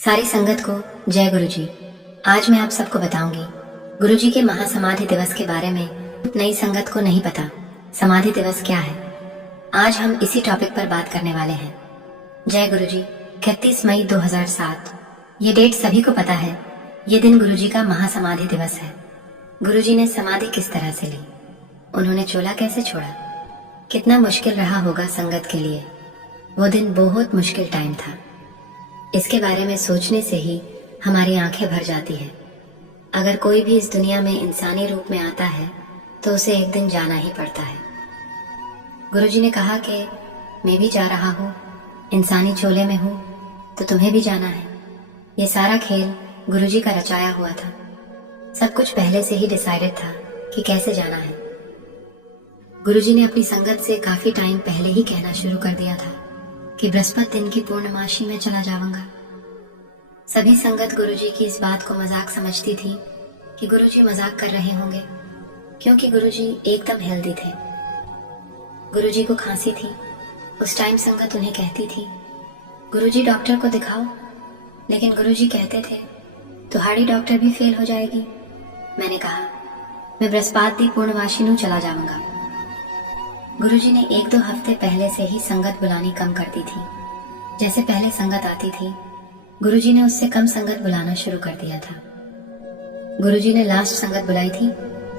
सारी संगत को जय गुरुजी। आज मैं आप सबको बताऊंगी गुरुजी के महासमाधि दिवस के बारे में। नई संगत को नहीं पता समाधि दिवस क्या है। आज हम इसी टॉपिक पर बात करने वाले हैं। जय गुरुजी। 31 मई 2007 ये डेट सभी को पता है। ये दिन गुरुजी का महासमाधि दिवस है। गुरुजी ने समाधि किस तरह से ली, उन्होंने चोला कैसे छोड़ा, कितना मुश्किल रहा होगा संगत के लिए। वो दिन बहुत मुश्किल टाइम था। इसके बारे में सोचने से ही हमारी आंखें भर जाती है। अगर कोई भी इस दुनिया में इंसानी रूप में आता है तो उसे एक दिन जाना ही पड़ता है। गुरुजी ने कहा कि मैं भी जा रहा हूँ, इंसानी चोले में हूँ तो तुम्हें भी जाना है। ये सारा खेल गुरुजी का रचाया हुआ था। सब कुछ पहले से ही डिसाइडेड था कि कैसे जाना है। गुरुजी ने अपनी संगत से काफी टाइम पहले ही कहना शुरू कर दिया था कि बृहस्पति दिन की पूर्णमासी में चला जाऊंगा। सभी संगत गुरुजी की इस बात को मजाक समझती थी कि गुरुजी मजाक कर रहे होंगे, क्योंकि गुरुजी एकदम हेल्दी थे। गुरुजी को खांसी थी। उस टाइम संगत उन्हें कहती थी, गुरुजी डॉक्टर को दिखाओ, लेकिन गुरुजी कहते थे तुम्हारी डॉक्टर भी फेल हो जाएगी। मैंने कहा मैं बृहस्पति दी पूर्णमासी नू चला जाऊंगा। गुरुजी ने 1-2 हफ्ते पहले से ही संगत बुलानी कम कर दी थी। जैसे पहले संगत आती थी, गुरुजी ने उससे कम संगत बुलाना शुरू कर दिया था। गुरुजी ने लास्ट संगत बुलाई थी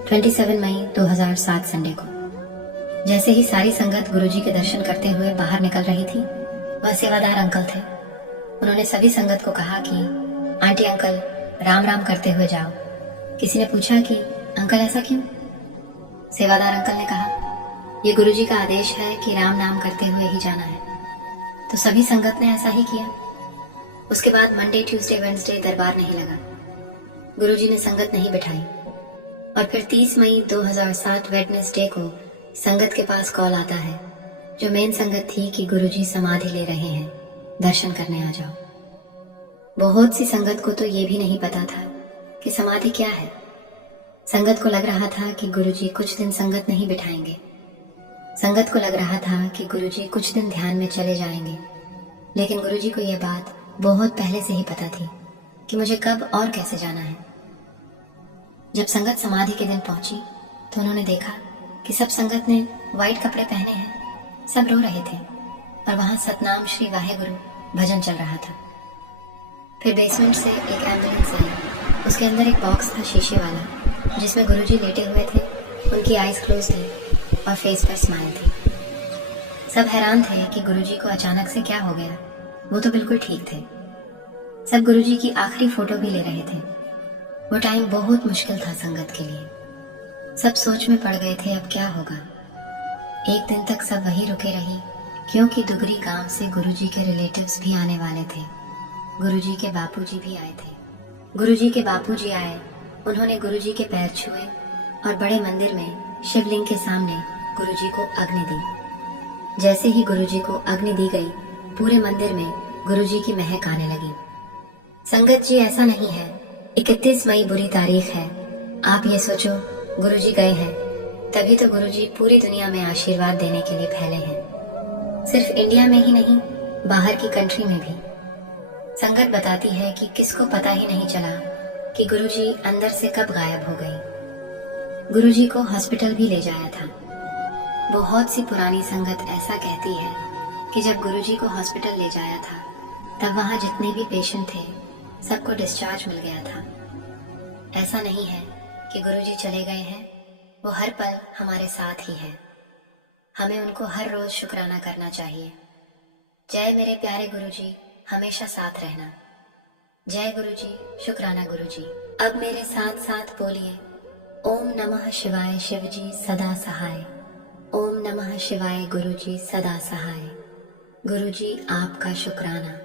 27 मई 2007 संडे को। जैसे ही सारी संगत गुरुजी के दर्शन करते हुए बाहर निकल रही थी, वह सेवादार अंकल थे। उन्होंने सभी संगत को कहा कि आंटी अंकल राम राम करते हुए जाओ। किसी ने पूछा कि अंकल ऐसा क्यों? सेवादार अंकल ने कहा ये गुरुजी का आदेश है कि राम नाम करते हुए ही जाना है। तो सभी संगत ने ऐसा ही किया। उसके बाद मंडे, ट्यूसडे, वेडनेसडे दरबार नहीं लगा। गुरुजी ने संगत नहीं बिठाई। और फिर 30 मई 2007 वेडनेसडे को संगत के पास कॉल आता है, जो मेन संगत थी, कि गुरुजी समाधि ले रहे हैं, दर्शन करने आ जाओ। बहुत सी संगत को तो ये भी नहीं पता था कि समाधि क्या है। संगत को लग रहा था कि गुरुजी कुछ दिन संगत नहीं बिठाएंगे। संगत को लग रहा था कि गुरुजी कुछ दिन ध्यान में चले जाएंगे। लेकिन गुरुजी को यह बात बहुत पहले से ही पता थी कि मुझे कब और कैसे जाना है। जब संगत समाधि के दिन पहुंची तो उन्होंने देखा कि सब संगत ने व्हाइट कपड़े पहने हैं। सब रो रहे थे और वहां सतनाम श्री वाहेगुरु भजन चल रहा था। फिर बेसमेंट से एक एम्बुलेंस आई। उसके अंदर एक बॉक्स था शीशे वाला, जिसमें गुरुजी लेटे हुए थे। उनकी आईज क्लोज थी और फेस पर स्माइल थी। सब हैरान थे कि गुरुजी को अचानक से क्या हो गया। वो तो बिल्कुल ठीक थे। सब गुरुजी की आखिरी फोटो भी ले रहे थे। वो टाइम बहुत मुश्किल था संगत के लिए। सब सोच में पड़ गए थे अब क्या होगा। एक दिन तक सब वहीं रुके रही, क्योंकि दुगरी गांव से गुरुजी के रिलेटिव्स भी आने वाले थे। गुरुजी के बापूजी भी आए थे। गुरुजी के बापूजी आए। उन्होंने गुरुजी के पैर छुए और बड़े मंदिर में शिवलिंग के सामने गुरुजी को अग्नि दी। जैसे ही गुरुजी को अग्नि दी गई, पूरे मंदिर में गुरुजी की महक आने लगी। संगत जी, ऐसा नहीं है 31 मई बुरी तारीख है। आप ये सोचो गुरुजी गए हैं, तभी तो गुरुजी पूरी दुनिया में आशीर्वाद देने के लिए फैले हैं। सिर्फ इंडिया में ही नहीं, बाहर की कंट्री में भी। संगत बताती है कि किसको पता ही नहीं चला कि गुरुजी अंदर से कब गायब हो गई। गुरुजी को हॉस्पिटल भी ले जाया था। बहुत सी पुरानी संगत ऐसा कहती है कि जब गुरुजी को हॉस्पिटल ले जाया था, तब वहां जितने भी पेशेंट थे सबको डिस्चार्ज मिल गया था। ऐसा नहीं है कि गुरुजी चले गए हैं, वो हर पल हमारे साथ ही है। हमें उनको हर रोज शुक्राना करना चाहिए। जय मेरे प्यारे गुरुजी, हमेशा साथ रहना। जय गुरुजी, शुक्राना गुरुजी। अब मेरे साथ साथ बोलिए, ओम नमः शिवाय शिवजी सदा सहाय। ओम नमः शिवाय गुरुजी सदा सहाय। गुरुजी आपका शुक्राना।